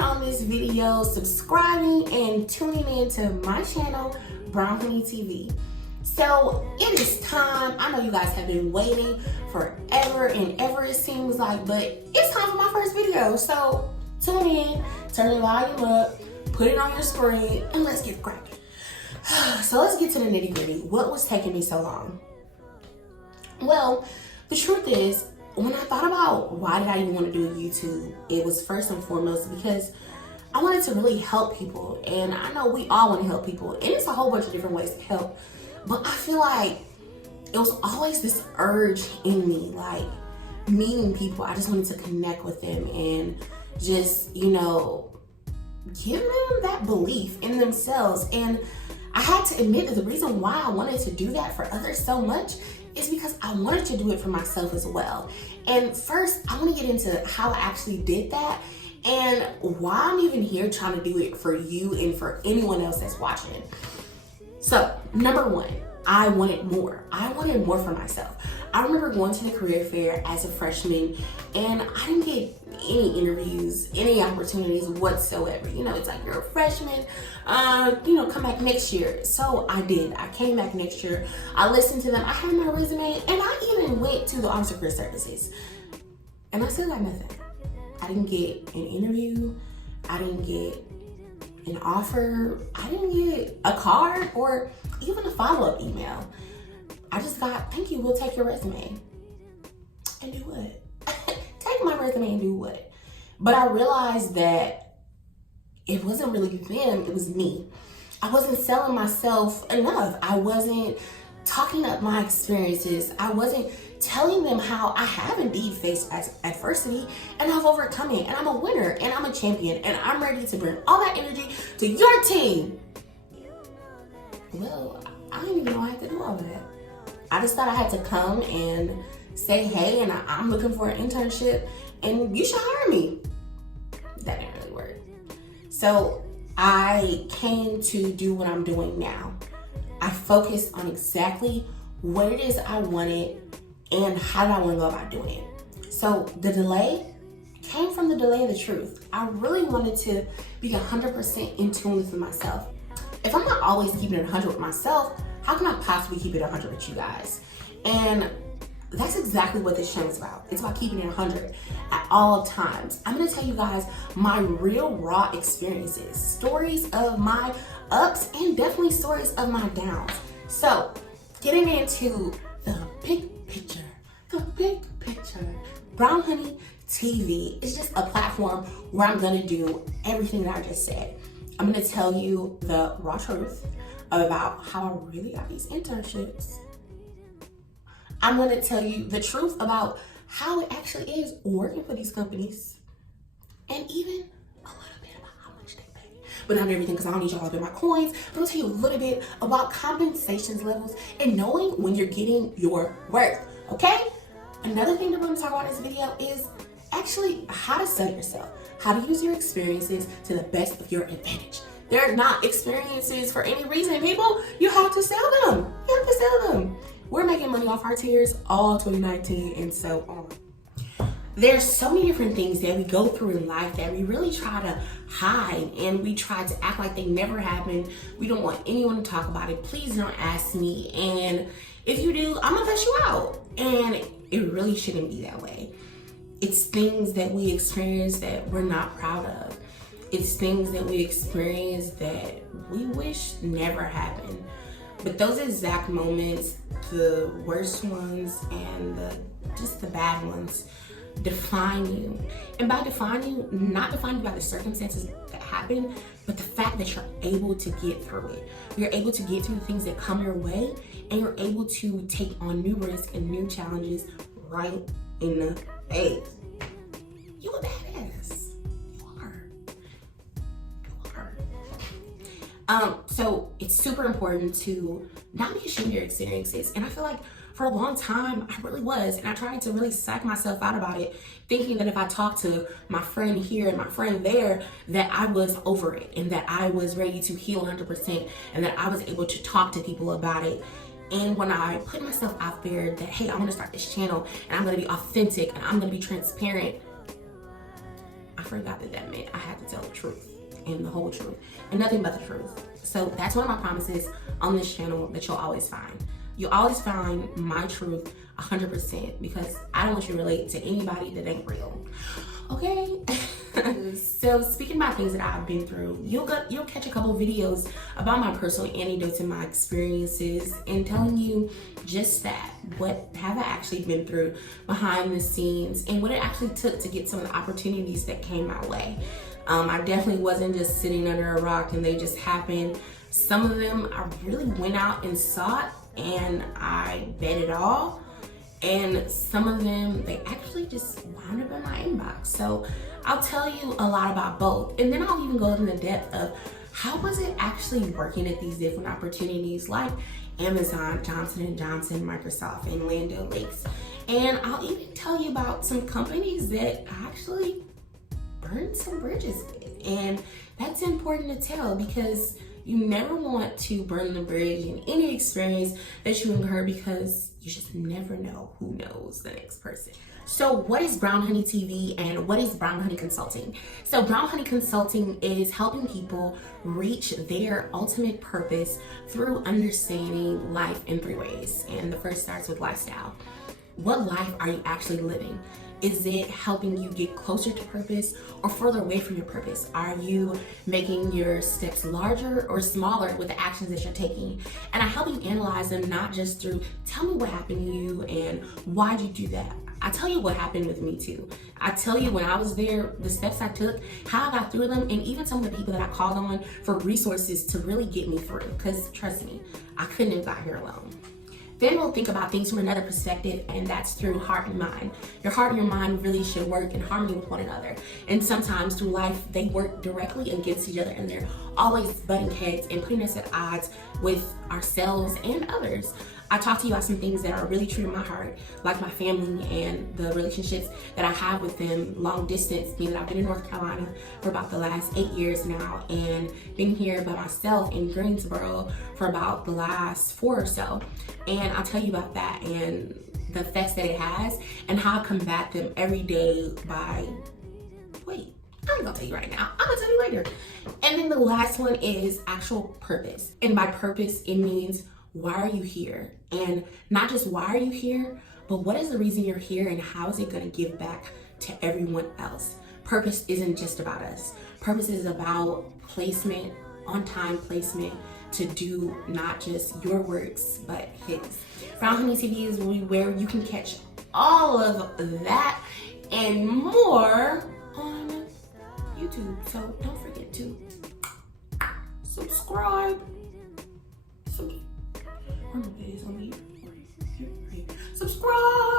clicking on this video, subscribing, and tuning in to my channel, Brown Honey TV. So it is time. I know you guys have been waiting forever and ever, it seems like, but it's time for my first video. So tune in, turn the volume up, put it on your screen, and let's get cracking. So let's get to the nitty gritty. What was taking me so long? Well, the truth is, when I thought about why did I even want to do YouTube, it was first and foremost because I wanted to really help people. And I know we all want to help people, and it's a whole bunch of different ways to help. But I feel like it was always this urge in me, like meeting people. I just wanted to connect with them and just, give them that belief in themselves. And I had to admit that the reason why I wanted to do that for others so much is because I wanted to do it for myself as well. And first, I want to get into how I actually did that and why I'm even here trying to do it for you and for anyone else that's watching. So, number one, I wanted more. I wanted more for myself. I remember going to the career fair as a freshman and I didn't get any interviews, any opportunities whatsoever. It's like, you're a freshman, come back next year. So I did. I came back next year. I listened to them. I had my resume and I even went to the Office of Career Services. And I still got nothing. I didn't get an interview. I didn't get an offer. I didn't get a card or even a follow-up email. I just got, thank you, we'll take your resume. And do what? Take my resume and do what? But I realized that it wasn't really them, it was me. I wasn't selling myself enough. I wasn't talking up my experiences. I wasn't telling them how I have indeed faced adversity and I've overcome it, and I'm a winner and I'm a champion and I'm ready to bring all that energy to your team. Well, I didn't even know I had to do all of that. I just thought I had to come and say, hey, and I'm looking for an internship and you should hire me. That didn't really work. So I came to do what I'm doing now. I focused on exactly what it is I wanted and how did I want to go about doing it. So the delay came from the delay of the truth. I really wanted to be 100% in tune with myself. If I'm not always keeping it 100 with myself, how can I possibly keep it 100 with you guys? And that's exactly what this channel is about. It's about keeping it 100 at all times. I'm gonna tell you guys my real raw experiences, stories of my ups and definitely stories of my downs. So getting into the big picture, Brown Honey TV is just a platform where I'm gonna do everything that I just said. I'm gonna tell you the raw truth about how I really got these internships. I'm gonna tell you the truth about how it actually is working for these companies, and even a little bit about how much they pay. But not everything, because I don't need y'all to be my coins, but I'll tell you a little bit about compensations levels and knowing when you're getting your worth, okay? Another thing that we're gonna talk about in this video is actually how to sell yourself, how to use your experiences to the best of your advantage. They're not experiences for any reason, people. You have to sell them. You have to sell them. We're making money off our tears all 2019 and so on. There's so many different things that we go through in life that we really try to hide, and we try to act like they never happened. We don't want anyone to talk about it. Please don't ask me. And if you do, I'm gonna cuss you out. And it really shouldn't be that way. It's things that we experience that we're not proud of. It's things that we experience that we wish never happened. But those exact moments, the worst ones and just the bad ones, define you. And by define you, not define you by the circumstances that happen, but the fact that you're able to get through it. You're able to get through the things that come your way, and you're able to take on new risks and new challenges right in the face. You a badass. So it's super important to not be ashamed of your experiences. And I feel like for a long time, I really was. And I tried to really psych myself out about it, thinking that if I talked to my friend here and my friend there, that I was over it and that I was ready to heal 100% and that I was able to talk to people about it. And when I put myself out there that, hey, I want to start this channel and I'm going to be authentic and I'm going to be transparent, I forgot that meant I had to tell the truth and the whole truth and nothing but the truth. So that's one of my promises on this channel that you'll always find. You'll always find my truth 100% because I don't want you to relate to anybody that ain't real. Okay? So speaking about things that I've been through, you'll catch a couple videos about my personal anecdotes and my experiences and telling you just that. What have I actually been through behind the scenes and what it actually took to get some of the opportunities that came my way. I definitely wasn't just sitting under a rock and they just happened. Some of them I really went out and sought and I bet it all. And some of them, they actually just wound up in my inbox. So I'll tell you a lot about both. And then I'll even go into the depth of how was it actually working at these different opportunities like Amazon, Johnson & Johnson, Microsoft, and Land O'Lakes. And I'll even tell you about some companies that I actually burned some bridges with. And that's important to tell because you never want to burn the bridge in any experience that you incur because you just never know who knows the next person. So what is Brown Honey TV and what is Brown Honey Consulting? So Brown Honey Consulting is helping people reach their ultimate purpose through understanding life in 3 ways. And the first starts with lifestyle. What life are you actually living? Is it helping you get closer to purpose or further away from your purpose? Are you making your steps larger or smaller with the actions that you're taking? And I help you analyze them not just through, tell me what happened to you and why'd you do that? I tell you what happened with me too. I tell you when I was there, the steps I took, how I got through them, and even some of the people that I called on for resources to really get me through. Because trust me, I couldn't have got here alone. Then we'll think about things from another perspective, and that's through heart and mind. Your heart and your mind really should work in harmony with one another. And sometimes through life, they work directly against each other, and they're always butting heads and putting us at odds with ourselves and others. I talk to you about some things that are really true to my heart, like my family and the relationships that I have with them long distance, meaning I've been in North Carolina for about the last 8 years now and been here by myself in Greensboro for about the last 4 or so. And I'll tell you about that and the effects that it has and how I combat them every day by, wait, I ain't gonna tell you right now. I'm gonna tell you later. And then the last one is actual purpose. And by purpose, it means why are you here? And not just why are you here, but what is the reason you're here and how is it going to give back to everyone else? Purpose isn't just about us. Purpose is about placement, on-time placement to do not just your works, but his. Brown Honey TV is where you can catch all of that and more on YouTube. So don't forget to subscribe. Subscribe.